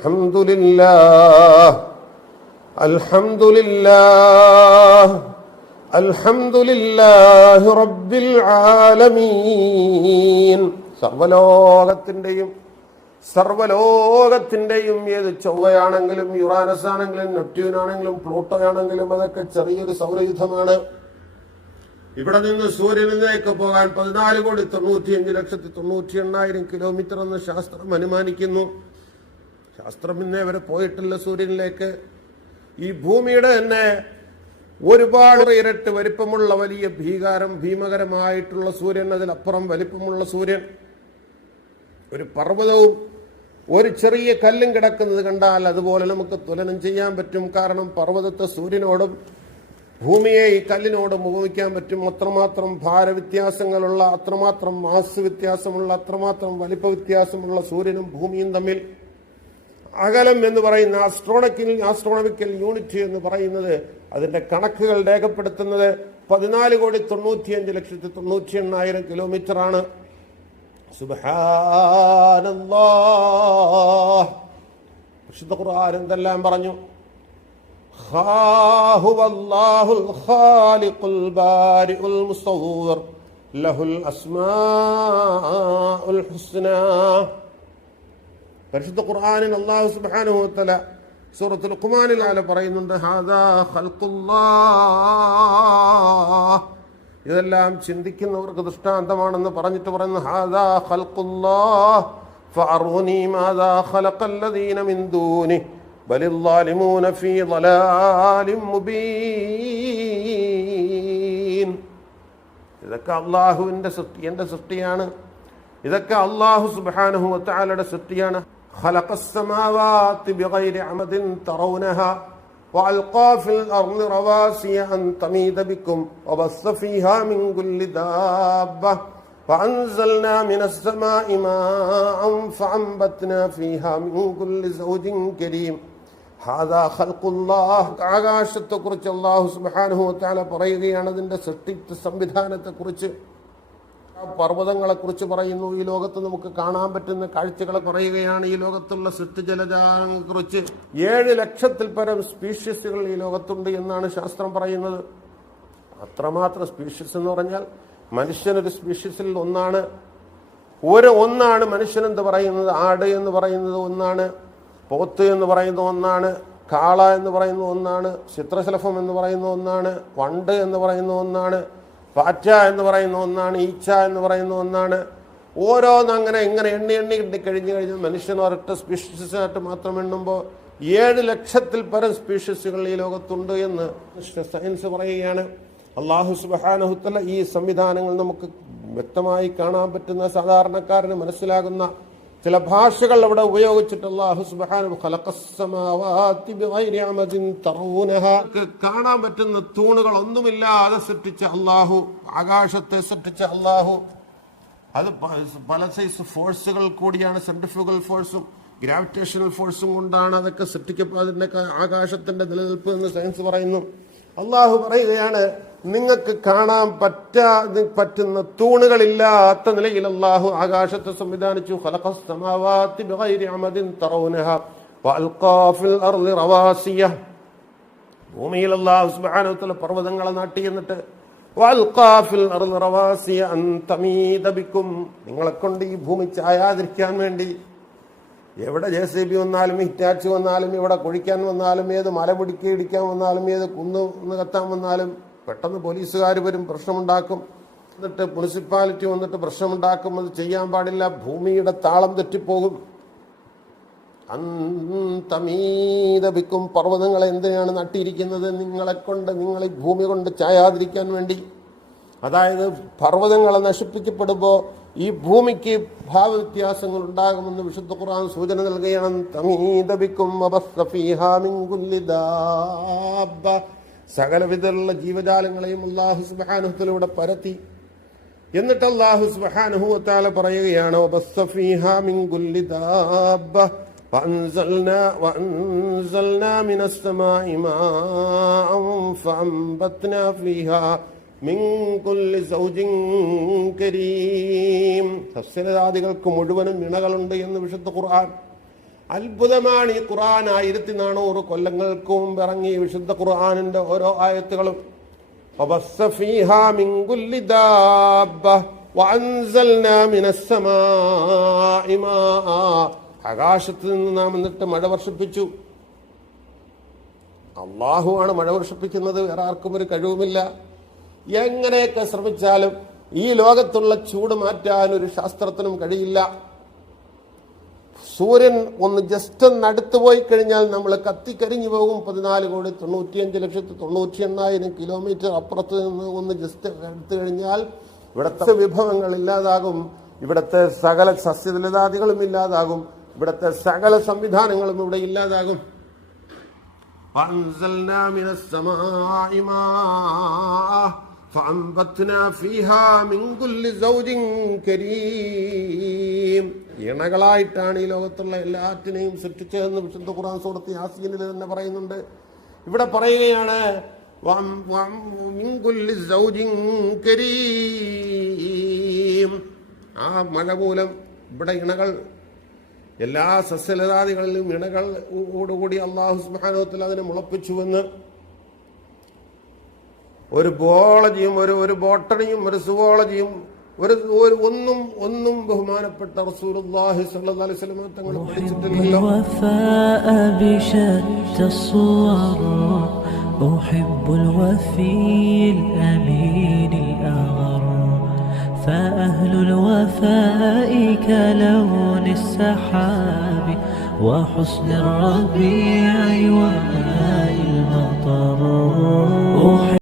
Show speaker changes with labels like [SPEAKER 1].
[SPEAKER 1] الحمد لله الحمد لله الحمد لله رب العالمين സർവലോകത്തിന്റെയും സർവലോകത്തിന്റെയും ഏത് ചൊവ്വയാണെങ്കിലും യുറാനസ് ആണെങ്കിലും നെപ്റ്റ്യൂൻ ആണെങ്കിലും പ്ലൂട്ടോ ആണെങ്കിലും അതൊക്കെ ചെറിയൊരു സൗരയുധമാണ് ഇവിടെ നിന്ന് സൂര്യനിലേക്ക് പോകാൻ പതിനാല് കോടി തൊണ്ണൂറ്റിയഞ്ച് ലക്ഷത്തി തൊണ്ണൂറ്റി എണ്ണായിരം കിലോമീറ്റർ എന്ന് ശാസ്ത്രം അനുമാനിക്കുന്നു ശാസ്ത്രം ഇന്നേ വരെ പോയിട്ടില്ല സൂര്യനിലേക്ക്. ഈ ഭൂമിയുടെ തന്നെ ഒരുപാട് ഇരട്ട് വലിപ്പമുള്ള വലിയ ഭീകാരം ഭീമകരമായിട്ടുള്ള സൂര്യൻ അതിലപ്പുറം വലിപ്പമുള്ള സൂര്യൻ. ഒരു പർവതവും ഒരു ചെറിയ കല്ലും കിടക്കുന്നത് കണ്ടാൽ അതുപോലെ നമുക്ക് തുലനം ചെയ്യാൻ പറ്റും. കാരണം പർവതത്തെ സൂര്യനോടും ഭൂമിയെ ഈ കല്ലിനോടും ഉപമിക്കാൻ പറ്റും. അത്രമാത്രം ഭാരവ്യത്യാസങ്ങളുള്ള അത്രമാത്രം മാസ് വ്യത്യാസമുള്ള അത്രമാത്രം വലിപ്പ വ്യത്യാസമുള്ള സൂര്യനും ഭൂമിയും തമ്മിൽ അകലം എന്ന് പറയുന്ന ആസ്ട്രോണക്കിൽ ആസ്ട്രോണമിക്കൽ യൂണിറ്റ് എന്ന് പറയുന്നത് അതിന്റെ കണക്കുകൾ രേഖപ്പെടുത്തുന്നത് പതിനാല് കോടി തൊണ്ണൂറ്റിയഞ്ച് ലക്ഷത്തി തൊണ്ണൂറ്റി എണ്ണായിരം കിലോമീറ്റർ ആണ്. സുബ്ഹാനല്ലാഹ്. വിശുദ്ധ ഖുർആൻ എന്തെല്ലാം പറഞ്ഞു? ലഹുൽ അസ്മാഉൽ പരിശുദ്ധ ഖുർആാനിൽ അള്ളാഹു സുബ്ഹാനഹു വതആല സൂറത്തുൽ ഖുമാനിൽ ആല പറയുന്നുണ്ട് ഹാദാ ഇതെല്ലാം ചിന്തിക്കുന്നവർക്ക് ദൃഷ്ടാന്തമാണെന്ന് പറഞ്ഞിട്ട് പറയുന്നു ഹാദാ ഇതൊക്കെ അള്ളാഹുവിന്റെ സൃഷ്ടി എന്റെ സൃഷ്ടിയാണ്. ഇതൊക്കെ അള്ളാഹു സുബ്ഹാനഹു വത്താലയുടെ സൃഷ്ടിയാണ്. خلق السماوات بغير عمد ترونها وألقى في الأرض رواسي أن تميد بكم وبث فيها من كل دابة فأنزلنا من السماء ماء فأنبتنا فيها من كل زوج كريم ഹാദാ ഖൽഖുല്ലാഹ് ആകാശത്തെക്കുറിച്ച് അള്ളാഹു സുബ്ഹാനഹു വതആല പറയുകയാണ് അതിന്റെ സൃഷ്ടിത്വ സംവിധാനത്തെക്കുറിച്ച് ആ പർവതങ്ങളെക്കുറിച്ച് പറയുന്നു. ഈ ലോകത്ത് നമുക്ക് കാണാൻ പറ്റുന്ന കാഴ്ചകളെ പറയുകയാണ് ഈ ലോകത്തുള്ള സൃഷ്ടിജലജാലങ്ങളെക്കുറിച്ച് ഏഴ് ലക്ഷത്തിൽ പരം സ്പീഷ്യസുകൾ ഈ ലോകത്തുണ്ട് എന്നാണ് ശാസ്ത്രം പറയുന്നത്. അത്രമാത്രം സ്പീഷ്യസ് എന്ന് പറഞ്ഞാൽ മനുഷ്യനൊരു സ്പീഷ്യസിൽ ഒന്നാണ്. ഒരു ഒന്നാണ് മനുഷ്യൻ എന്ന് പറയുന്നത്? ആട് എന്ന് പറയുന്നത് ഒന്നാണ്. പോത്ത് എന്ന് പറയുന്ന ഒന്നാണ്. കാള എന്ന് പറയുന്ന ഒന്നാണ്. ചിത്രശലഭം എന്ന് പറയുന്ന ഒന്നാണ്. വണ്ട് എന്ന് പറയുന്ന ഒന്നാണ്. പാറ്റ എന്ന് പറയുന്ന ഒന്നാണ് ഈച്ച എന്ന് പറയുന്ന ഒന്നാണ്. ഓരോന്ന് അങ്ങനെ ഇങ്ങനെ എണ്ണി എണ്ണി കിട്ടി കഴിഞ്ഞു കഴിഞ്ഞാൽ മനുഷ്യൻ ഒരൊറ്റ സ്പീഷ്യസായിട്ട് മാത്രം എണ്ണുമ്പോൾ ഏഴ് ലക്ഷത്തിൽ പരം സ്പീഷ്യസുകൾ ഈ ലോകത്തുണ്ട് എന്ന് സയൻസ് പറയുകയാണ്. അള്ളാഹു സുബാനഹുത്തല ഈ സംവിധാനങ്ങൾ നമുക്ക് വ്യക്തമായി കാണാൻ പറ്റുന്ന സാധാരണക്കാരന് മനസ്സിലാകുന്ന ചില ഭാഷകൾ അവിടെ ഉപയോഗിച്ചിട്ട് അള്ളാഹു സുബ്ഹാനഹു ഖലഖസ്സമാവാതി ബിഗൈരി അമദിൻ തറൂനഹ കാണാൻ പറ്റുന്ന തൂണുകൾ ഒന്നുമില്ലാതെ സൃഷ്ടിച്ച അള്ളാഹു ആകാശത്തെ സൃഷ്ടിച്ച അള്ളാഹു അത് പല സൈസ് ഫോഴ്സുകൾ കൂടിയാണ് സെൻട്രിഫ്യൂഗൽ ഫോഴ്സും ഗ്രാവിറ്റേഷണൽ ഫോഴ്സും കൊണ്ടാണ് അതൊക്കെ സൃഷ്ടിക്കപ്പെടുന്ന ആകാശത്തിന്റെ നിലനിൽപ്പ് എന്ന് സയൻസ് പറയുന്നു. അള്ളാഹു പറയുകയാണ് നിങ്ങൾക്ക് കാണാൻ പറ്റാ പറ്റുന്ന തൂണുകളില്ലാത്ത നിലയിൽ അള്ളാഹു ആകാശത്തെ സംവിധാനിച്ചു. ഭൂമിയിൽ അള്ളാഹു പർവതങ്ങളെ നാട്ടി എന്നിട്ട് നിങ്ങളെ കൊണ്ട് ഈ ഭൂമി ചായാതിരിക്കാൻ വേണ്ടി എവിടെ ജെ സി ബി വന്നാലും ഹിറ്റാച്ച് വന്നാലും ഇവിടെ കുഴിക്കാൻ വന്നാലും ഏത് മലപിടിക്ക് ഇടിക്കാൻ വന്നാലും ഏത് കുന്ന് കത്താൻ വന്നാലും പെട്ടെന്ന് പോലീസുകാർ വരും പ്രശ്നമുണ്ടാക്കും. എന്നിട്ട് മുനിസിപ്പാലിറ്റി വന്നിട്ട് പ്രശ്നമുണ്ടാക്കും അത് ചെയ്യാൻ പാടില്ല ഭൂമിയുടെ താളം തെറ്റിപ്പോകും. അന്തമീതപിക്കും പർവതങ്ങളെ എന്തിനാണ് നട്ടിയിരിക്കുന്നത് നിങ്ങളെ കൊണ്ട് നിങ്ങൾ ഈ ഭൂമി കൊണ്ട് ചായാതിരിക്കാൻ വേണ്ടി. അതായത് പർവതങ്ങളെ നശിപ്പിക്കപ്പെടുമ്പോൾ ഈ ഭൂമിക്ക് ഭാവവ്യത്യാസങ്ങൾ ഉണ്ടാകുമെന്ന് വിശുദ്ധ ഖുർആൻ സൂചന നൽകുകയാണ്. തമീതപിക്കും വബസ്സ ഫീഹാ മിൻ കുല്ലി ദാബ്ബ. സകലവിധമുള്ള ജീവജാലങ്ങളെയും അള്ളാഹു സുബാനുഹത്തിലൂടെ പരത്തി എന്നിട്ട് അള്ളാഹു സുബ്ഹാനഹു വതആല പറയുകയാണ് വബസ്സ ഫീഹാ മിൻ കുല്ലി ദാബ്ബ وأنزلنا وأنزلنا من السماء ماء فأنبتنا فيها من كل زوج كريم സസ്യലതാദികൾക്ക് മുഴുവനും ഇണകളുണ്ട് എന്ന് വിശുദ്ധ ഖുർആൻ അത്ഭുതമാണ് ഈ ഖുർആൻ ആയിരത്തി നാനൂറ് കൊല്ലങ്ങൾക്ക് മുമ്പ് ഇറങ്ങി വിശുദ്ധ ഖുർആാനിന്റെ ഓരോ ആയത്തുകളും. ആകാശത്ത് നിന്ന് നാം എന്നിട്ട് മഴ വർഷിപ്പിച്ചു. അള്ളാഹുവാണ് മഴ വർഷിപ്പിക്കുന്നത് വേറെ ആർക്കും ഒരു കഴിവുമില്ല. എങ്ങനെയൊക്കെ ശ്രമിച്ചാലും ഈ ലോകത്തുള്ള ചൂട് മാറ്റാൻ ഒരു ശാസ്ത്രത്തിനും കഴിയില്ല. സൂര്യൻ ഒന്ന് ജസ്റ്റ് ഒന്ന് അടുത്ത് പോയി കഴിഞ്ഞാൽ നമ്മൾ കത്തിക്കരിഞ്ഞു പോകും പതിനാല് കോടി തൊണ്ണൂറ്റിയഞ്ച് ലക്ഷത്തി തൊണ്ണൂറ്റി എണ്ണായിരം കിലോമീറ്റർ അപ്പുറത്ത് നിന്ന് ഒന്ന് ജസ്റ്റ് എടുത്തു കഴിഞ്ഞാൽ ഇവിടുത്തെ വിഭവങ്ങൾ ഇല്ലാതാകും ഇവിടുത്തെ സകല സസ്യലതാദികളും ഇല്ലാതാകും ഇവിടുത്തെ സകല സംവിധാനങ്ങളും ഇവിടെ ഇല്ലാതാകും وأنزلنا من السماء ماء فأنبتنا فيها من كل زوج كريم ഇണകളായിട്ടാണ് ഈ ലോകത്തുള്ള എല്ലാറ്റിനെയും സൃഷ്ടിച്ചതെന്ന് വിശുദ്ധ ഖുറാൻ സൂറത്ത് യാസീനിൽ തന്നെ പറയുന്നുണ്ട് ഇവിടെ പറയുകയാണ്. ആ മഴ മൂലം ഇവിടെ ഇണകൾ എല്ലാ സസ്യലതാദികളിലും ഇണകൾ ഓടുകൂടി അള്ളാഹു സ്മഹാനോത്തിൽ അതിനെ മുളപ്പിച്ചുവെന്ന് ഒരു ബോളജിയും ഒരു ഒരു ബോട്ടണിയും ഒരു സുവോളജിയും ഒരു ഒരു ഒന്നും ഒന്നും ബഹുമാനപ്പെട്ട റസൂലുള്ളാഹി സ്വല്ലല്ലാഹി അലൈഹി വസല്ലം തങ്ങൾ പഠിച്ചിട്ടില്ലല്ലോ
[SPEAKER 2] الوفاء بشتى الصور أحب الوفي الأمين الأغر فأهل الوفاء كلون السحاب وحسن الربيع وماء المطر أحب